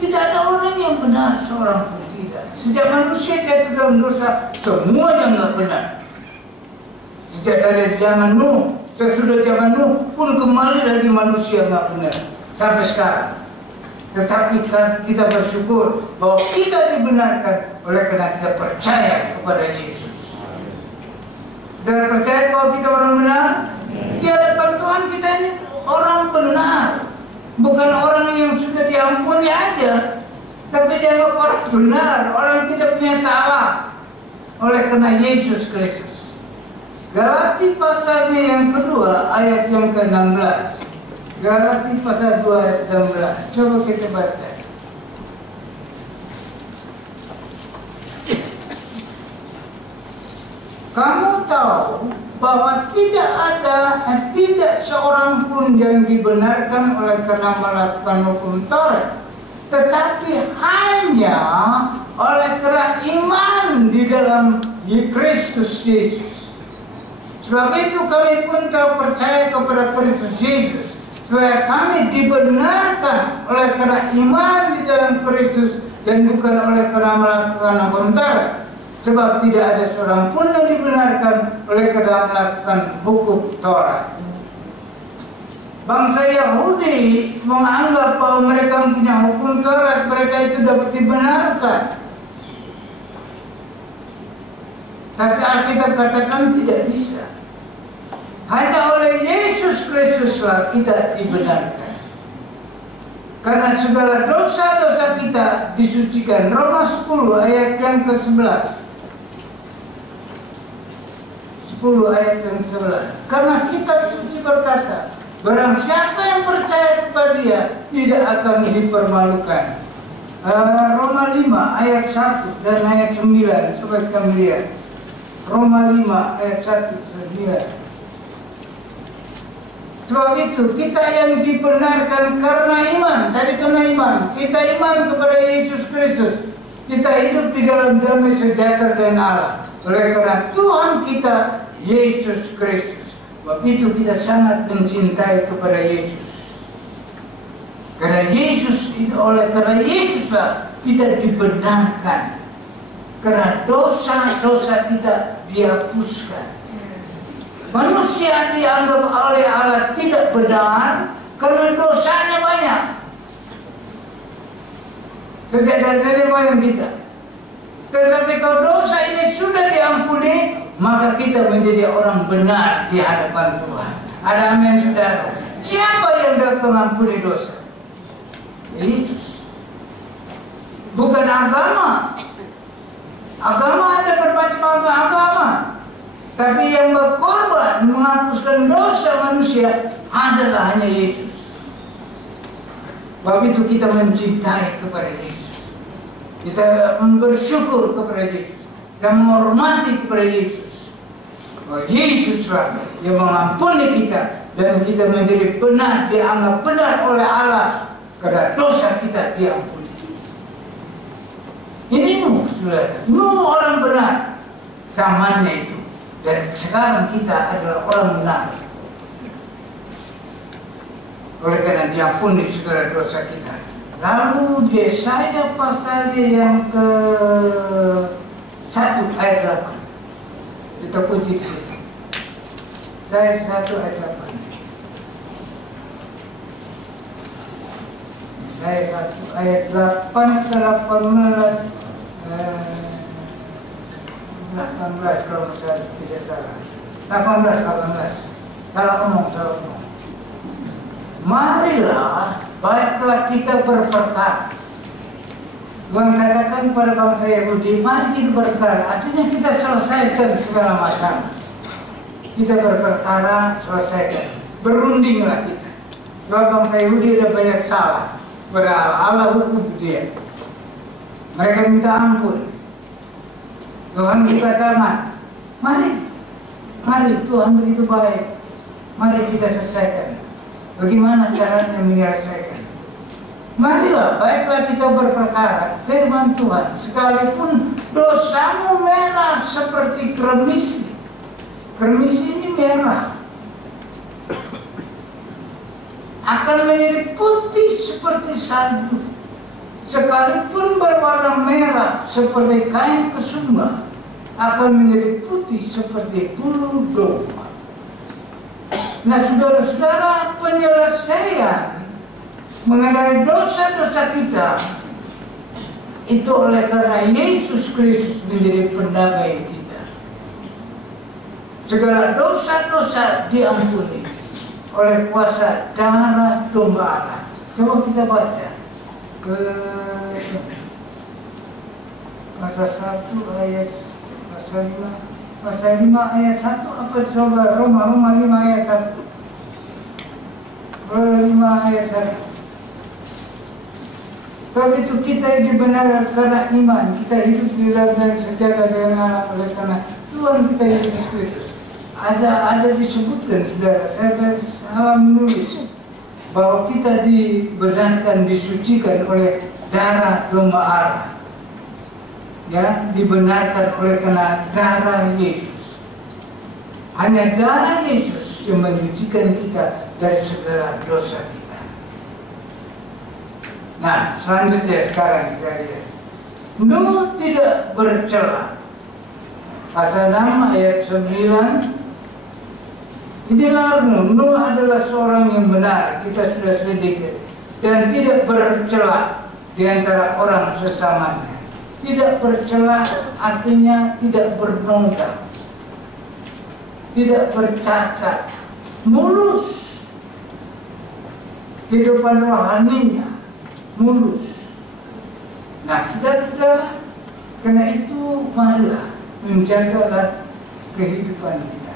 Tidak ada orang yang benar, seorang pun tidak. Sejak manusia jatuh dalam dosa, semuanya nggak benar. Sejak dari zaman Nuh, sesudah zaman Nuh pun kembali lagi manusia nggak benar sampai sekarang. Tetapi kita bersyukur bahwa kita dibenarkan oleh karena kita percaya kepada Yesus. Dan percaya bahwa kita orang benar di hadapan Tuhan, kita ini Bukan orang yang sudah diampuni aja, tapi dianggap orang benar, orang tidak punya salah oleh karena Yesus Kristus. Galati pasalnya yang kedua ayat yang ke-16. Galati pasal 2 ayat 16. Coba kita baca. Kamu tahu bahwa tidak seorang pun yang dibenarkan oleh karena melakukan hukum Taurat, tetapi hanya oleh karena iman di dalam Kristus Yesus. Sebab itu kami pun telah percaya kepada Kristus Yesus, supaya kami dibenarkan oleh karena iman di dalam Kristus dan bukan oleh karena melakukan hukum Taurat. Sebab tidak ada seorang pun yang dibenarkan oleh karena melakukan hukum Taurat. Bangsa Yahudi menganggap bahwa mereka punya hukum Taurat, mereka itu dapat dibenarkan. Tapi Alkitab katakan tidak bisa. Hanya oleh Yesus Kristuslah kita dibenarkan. Karena segala dosa-dosa kita disucikan. Roma 10 ayat yang ke-11. 10 ayat yang 11. Karena kitab suci berkata, barang siapa yang percaya kepada Dia tidak akan dipermalukan. Roma 5 ayat 1 dan ayat 9. Coba kita melihat. Roma 5 ayat 1 dan 9. Sebab itu kita yang dibenarkan karena iman. Tadi karena iman. Kita iman kepada Yesus Kristus. Kita hidup di dalam damai sejahtera dengan Allah. Oleh karena Tuhan kita Yesus Kristus. Sebab itu kita sangat mencintai kepada Yesus. Karena Yesus, oleh karena Yesuslah kita dibenarkan. Karena dosa-dosa kita dihapuskan. Manusia dianggap oleh Allah tidak benar karena dosanya banyak. Sejak dari nenek moyang kita. Tetapi kalau dosa ini sudah diampuni, maka kita menjadi orang benar di hadapan Tuhan. Ada amin, saudara. Siapa yang dapat mengampuni dosa? Yesus. Bukan agama. Agama ada bermacam agama. Tapi yang berkorban menghapuskan dosa manusia adalah hanya Yesus. Sebab itu kita mencintai kepada Yesus. Kita bersyukur kepada Yesus. Kita menghormati kepada Yesus. Bahwa Yesuslah yang mengampuni kita. Dan kita menjadi benar, dianggap benar oleh Allah. Karena dosa kita diampuni. Ini Nuh, saudara. Nuh orang benar. Zamannya itu. Dan sekarang kita adalah orang benar. Oleh karena diampuni segala dosa kita. Lalu Yesaya pasal yang ke-1 ayat 8. Kita kunci di situ. Yesaya 1 ayat 8. Yesaya 1 ayat 8 ke 18. 18 kalau saya tidak salah. 18. Salah omong. Marilah, baiklah kita berperkara. Tuhan katakan pada bangsa Yahudi, mari kita berperkara. Artinya kita selesaikan segala masalah. Kita berperkara, selesaikan. Berundinglah kita. Sebab bangsa Yahudi ada banyak salah. Padahal Allah hukum dia. Mereka minta ampun. Tuhan berkata, mari Tuhan begitu baik. Mari kita selesaikan. Bagaimana caranya menyelesaikan? Marilah, baiklah kita berperkara. Firman Tuhan, sekalipun dosamu merah seperti kremisi. Kremisi ini merah. Akan menjadi putih seperti salju. Sekalipun berwarna merah seperti kain kesumba, akan menjadi putih seperti bulu domba. Nah, saudara-saudara, penyelesaian mengenai dosa-dosa kita itu oleh karena Yesus Kristus menjadi pendamai kita. Segala dosa-dosa diampuni oleh kuasa darah domba Allah. Coba kita baca ke pasal 1 ayat pasal 5 ayat 1 apa coba Roma 5 ayat 1. Roma 5 ayat 1. Sebab itu kita dibenarkan karena iman, kita hidup di dalam sejahtera dengan Allah oleh karena Tuhan kita Yesus Kristus. Ada disebutkan, saudara, saya salah menulis bahwa kita dibenarkan, disucikan oleh darah domba Allah. Ya, dibenarkan oleh karena darah Yesus. Hanya darah Yesus yang menyucikan kita dari segala dosa kita. Nah, selanjutnya sekarang kita lihat. Nuh tidak bercela. Pasal 6 ayat 9. Inilah Nuh adalah seorang yang benar, kita sudah selidiki, dan tidak bercela di antara orang sesamanya. Tidak bercela artinya tidak bernoda, tidak bercacat, mulus. Kehidupan rohaninya mulus. Nah, saudara-saudara, karena itu marilah menjagalah kehidupan kita,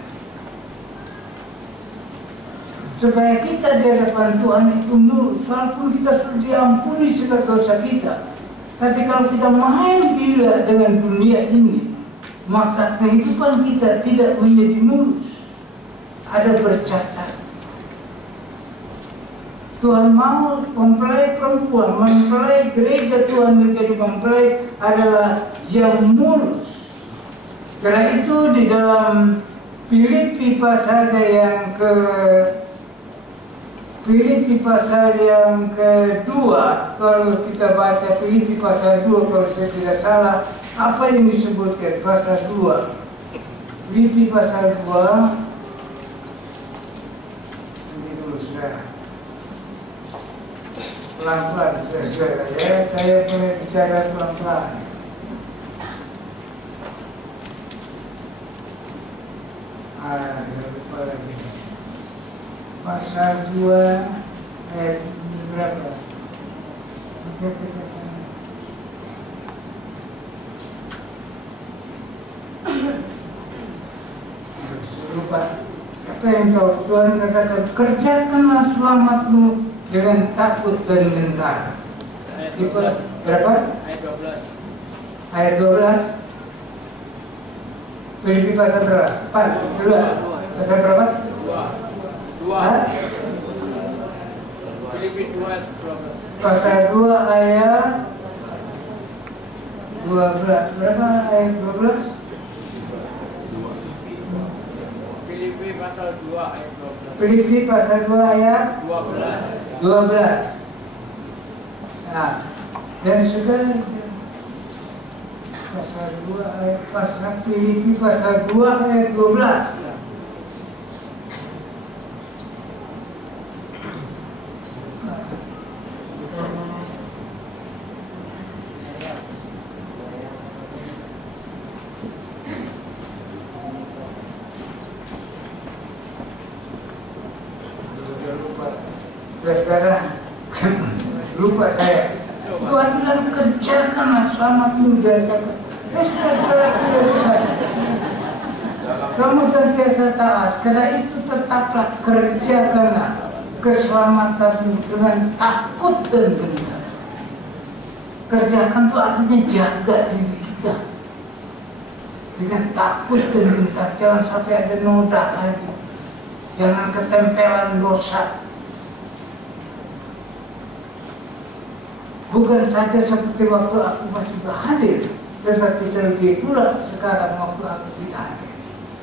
supaya kita di hadapan Tuhan itu mulus. Walaupun kita sudah diampuni segala dosa kita, tapi kalau kita main gila dengan dunia ini, maka kehidupan kita tidak menjadi mulus, ada bercacat. Tuhan mau mempelai perempuan, mempelai gereja Tuhan menjadi mempelai adalah yang mulus. Karena itu di dalam Filipi pasal yang kedua, kalau kita baca Filipi pasal 2 kalau saya tidak salah, apa yang disebutkan pasal 2? Filipi pasal 2. Ini dulu saudara. Pelan-pelan saudara ya, saya boleh bicara pelan-pelan. Lupa lagi. Pasal 2 ayat berapa? Lupa. Siapa yang tahu? Tuhan katakan, kerjakanlah selamatmu dengan takut dan gentar. Berapa? Ayat 12. Ayat 12. Filipi pasal berapa? 2. Pasal berapa? 2. Filipi 2. Pasal 2 ayat 12. Berapa ayat 12? Filipi pasal 2 ayat 12. Filipi pasal 2 ayat 12. Nah, dan saudara pasal 2 ayat Filipi pasal 2 ayat 12. Saudara, lupa saya. Tuhan bilang kerjakanlah selamatmu dan takut. Saudara, kamu senantiasa taat. Karena itu tetaplah kerjakanlah keselamatanmu dengan takut dan gentar. Kerjakan itu artinya jaga diri kita dengan takut dan gentar. Jangan sampai ada noda lagi. Jangan ketempelan dosa. Bukan saja seperti waktu aku masih hadir, tetapi terlebih pula sekarang waktu aku tidak hadir.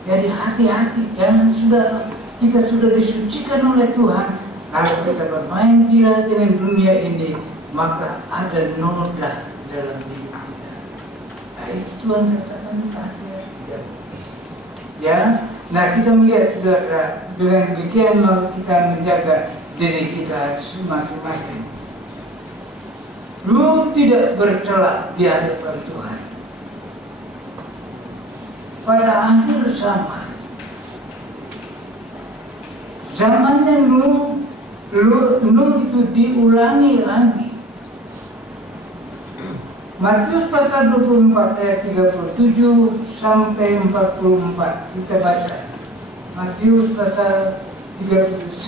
Jadi hati-hati, jangan saudara, kita sudah disucikan oleh Tuhan. Kalau kita bermain gila dengan dunia ini, maka ada noda dalam hidup kita. Nah itu Tuhan katakan hati-hati. Ya, nah kita melihat saudara, dengan demikian maka kita menjaga diri kita masing-masing. Lu tidak bercela di hadapan Tuhan. Pada akhir zamannya Nuh Nuh itu diulangi lagi. Matius pasal 24 ayat 37 sampai 44 kita baca. Matius pasal 37.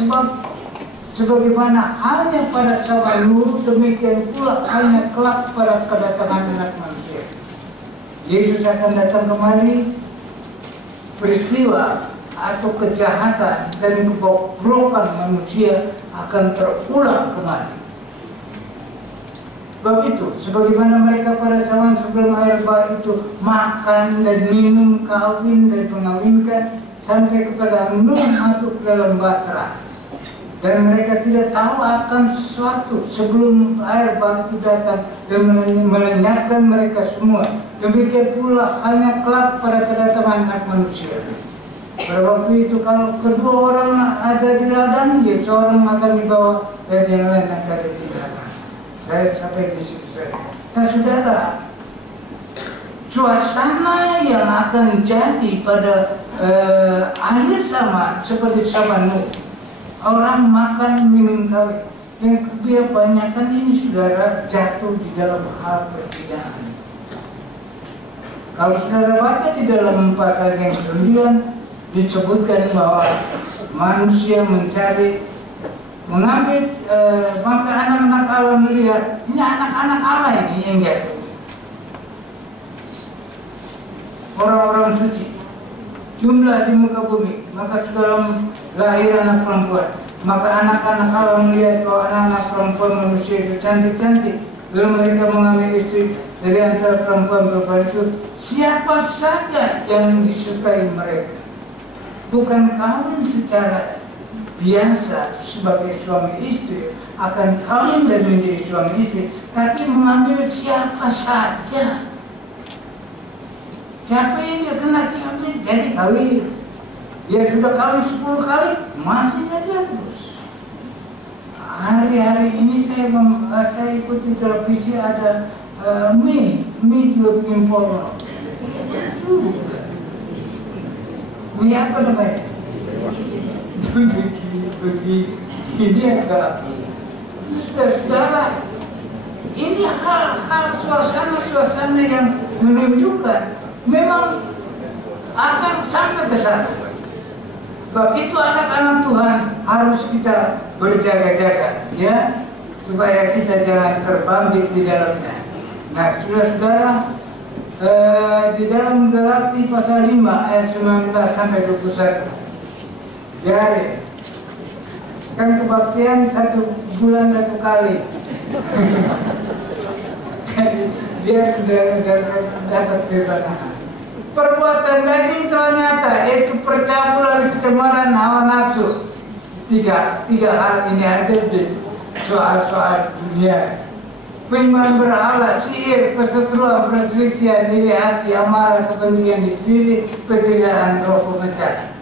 Sebagaimana halnya pada zaman Nuh, demikian pula halnya kelak pada kedatangan Anak Manusia. Yesus akan datang kembali. Peristiwa atau kejahatan dan kebobrokan manusia akan terulang kembali. Sebab itu, sebagaimana mereka pada zaman sebelum air bah itu makan dan minum, kawin dan mengawinkan, sampai kepada Nuh masuk dalam bahtera. Dan mereka tidak tahu akan sesuatu sebelum air bah itu datang dan melenyapkan mereka semua. Demikian pula hanya kelak pada kedatangan Anak Manusia. Pada waktu itu kalau kedua orang ada di ladang, ya seorang akan dibawa dan yang lain akan ditinggalkan. Saya sampai di situ saja. Nah saudara, suasana yang akan jadi pada akhir zaman seperti zaman Nuh, orang makan minum kawin. Yang kebanyakan ini saudara jatuh di dalam hal perzinahan. Kalau saudara baca di dalam pasal yang 9 disebutkan bahwa manusia mengambil maka anak-anak Allah melihat ini anak-anak Allah ini yang jatuh, orang-orang suci jumlah di muka bumi, maka segala lahir anak perempuan. Maka anak-anak Allah melihat bahwa anak-anak perempuan manusia itu cantik-cantik, lalu mereka mengambil istri dari antara perempuan-perempuan itu, siapa saja yang disukai mereka. Bukan kawin secara biasa sebagai suami istri, akan kawin dan menjadi suami istri, tapi mengambil siapa saja. Siapa yang dia kena jadi kawin. Dia sudah kawin 10 kali, masih saja terus. Hari-hari ini saya ikut di televisi ada Mi juga bikin porno. Mi apa namanya? Begini agak. Saudara, ini hal-hal suasana yang menunjukkan memang akan sampai ke sana. Sebab itu anak-anak Tuhan harus kita berjaga-jaga, ya, supaya kita jangan terbangkit di dalamnya. Nah, saudara-saudara, di dalam Galati pasal 5 ayat 19 sampai 21, jadi kan kebaktian 1 bulan 1 kali. Jadi dia sudah dapat kebenaran. Perbuatan daging telah nyata, yaitu percampuran kecemaran hawa nafsu. Tiga hal ini aja di soal-soal dunia. Penyembahan berhala, sihir, perseteruan, perselisihan, iri hati, amarah, kepentingan diri sendiri, penceriaan roh pemecah.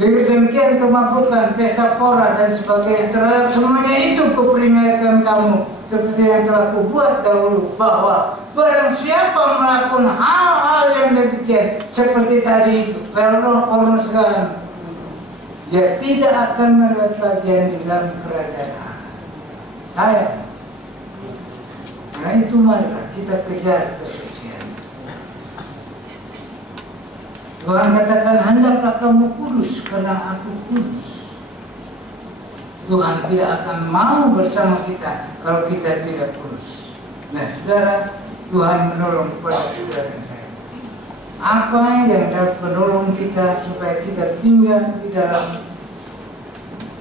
Demikian kemabukkan, pesta pora dan sebagainya. Terhadap semuanya itu kuperingatkan kamu, seperti yang telah kubuat dahulu, bahwa barang siapa melakukan hal-hal yang demikian seperti tadi itu, porno sekarang, dia tidak akan mendapat bagian di dalam kerajaan saya. Karena itu marilah kita kejar kesucian. Tuhan katakan, hendaklah kamu kudus karena aku kudus. Tuhan tidak akan mau bersama kita kalau kita tidak kudus. Nah, saudara, Tuhan menolong kepada saudara dan saya. Apa yang dapat menolong kita supaya kita tinggal di dalam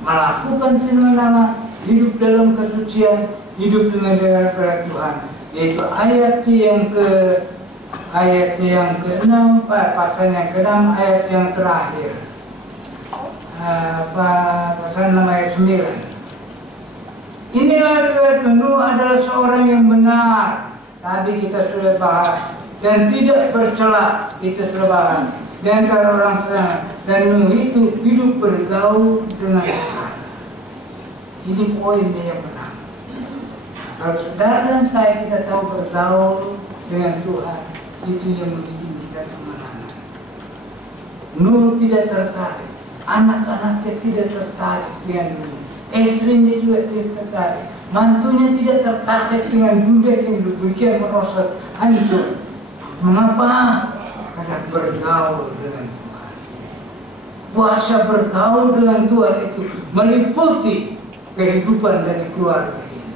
melakukan firman Allah, hidup dalam kesucian, hidup dengan daripada Tuhan, yaitu ayat yang ke-6, pasal yang ke-6 ayat yang terakhir. Pasal 6 ayat 9. Inilah riwayat Nuh adalah seorang yang benar. Tadi kita sudah bahas. Dan tidak bercela, kita sudah bahas. Dan antara orang sana. Dan Nuh itu hidup bergaul dengan Tuhan. Ini poinnya yang benar. Kalau saudara dan saya kita tahu bergaul dengan Tuhan, itu yang mendidik kita kemana-mana. Nuh tidak tertarik, anak-anaknya tidak tertarik dengan Nuh, istrinya juga tidak tertarik, mantunya tidak tertarik dengan dunia yang demikian merosot, hancur. Mengapa? Karena bergaul dengan Tuhan. Puasa bergaul dengan Tuhan itu meliputi kehidupan dari keluarga ini.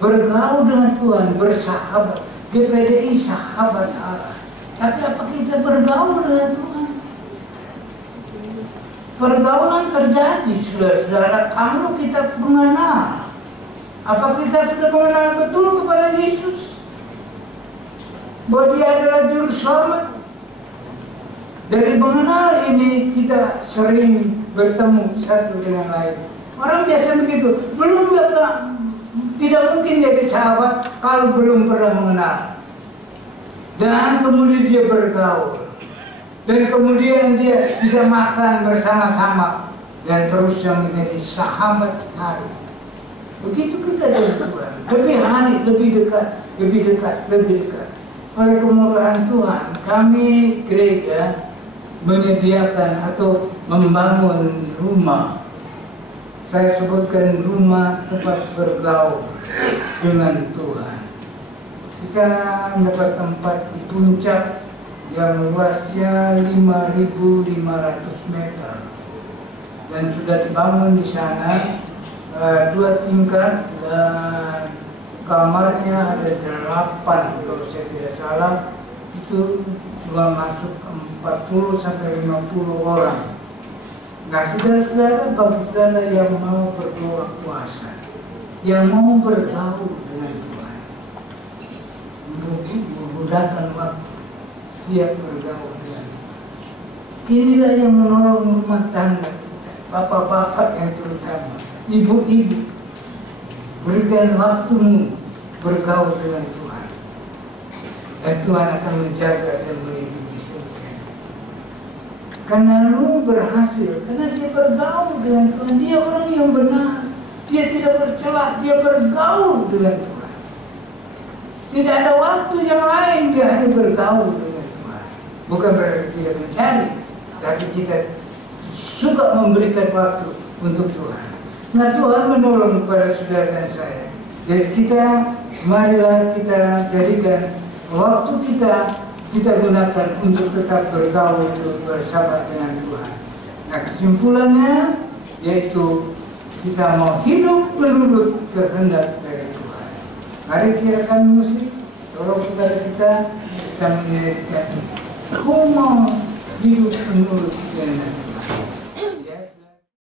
Bergaul dengan Tuhan, bersahabat, GPDI sahabat Allah. Tapi apa kita bergaul dengan Tuhan? Pergaulan terjadi, saudara-saudara, kalau kita mengenal. Apa kita sudah mengenal betul kepada Yesus? Bahwa Dia adalah Juru Selamat. Dari mengenal ini kita sering bertemu satu dengan lain. Orang biasa begitu, tidak mungkin jadi sahabat kalau belum pernah mengenal. Dan kemudian dia bergaul. Dan kemudian dia bisa makan bersama-sama. Dan terus yang menjadi sahabat karib. Begitu kita dengan Tuhan. Lebih hari, lebih dekat, lebih dekat, lebih dekat. Oleh kemurahan Tuhan, kami gereja menyediakan atau membangun rumah. Saya sebutkan rumah tempat bergaul dengan Tuhan. Kita mendapat tempat di puncak yang luasnya 5.500 meter dan sudah dibangun di sana 2 tingkat dan kamarnya ada 8 kalau saya tidak salah. Itu cuma masuk 40 sampai 50 orang. Nah, saudara-saudara, bagi saudara yang mau berdoa puasa, yang mau bergaul dengan Tuhan, menggunakan waktu siap bergaul dengan Tuhan. Inilah yang menolong rumah tangga kita, bapak-bapak yang terutama, ibu-ibu, berikan waktumu bergaul dengan Tuhan, dan Tuhan akan menjaga dan melindungi surga. Karena lu berhasil, karena dia bergaul dengan Tuhan, dia orang yang benar, dia tidak bercela, dia bergaul dengan Tuhan. Tidak ada waktu yang lain dia hanya bergaul dengan Tuhan. Bukan berarti tidak mencari, tapi kita suka memberikan waktu untuk Tuhan. Nah, Tuhan menolong kepada saudara dan saya. Jadi marilah kita jadikan waktu kita gunakan untuk tetap bergaul bersama dengan Tuhan. Nah, kesimpulannya yaitu kita mau hidup menurut kehendak dari Tuhan. Mari kirakan musik, tolong kepada kita menyanyikan. Aku mau hidup menurut kehendak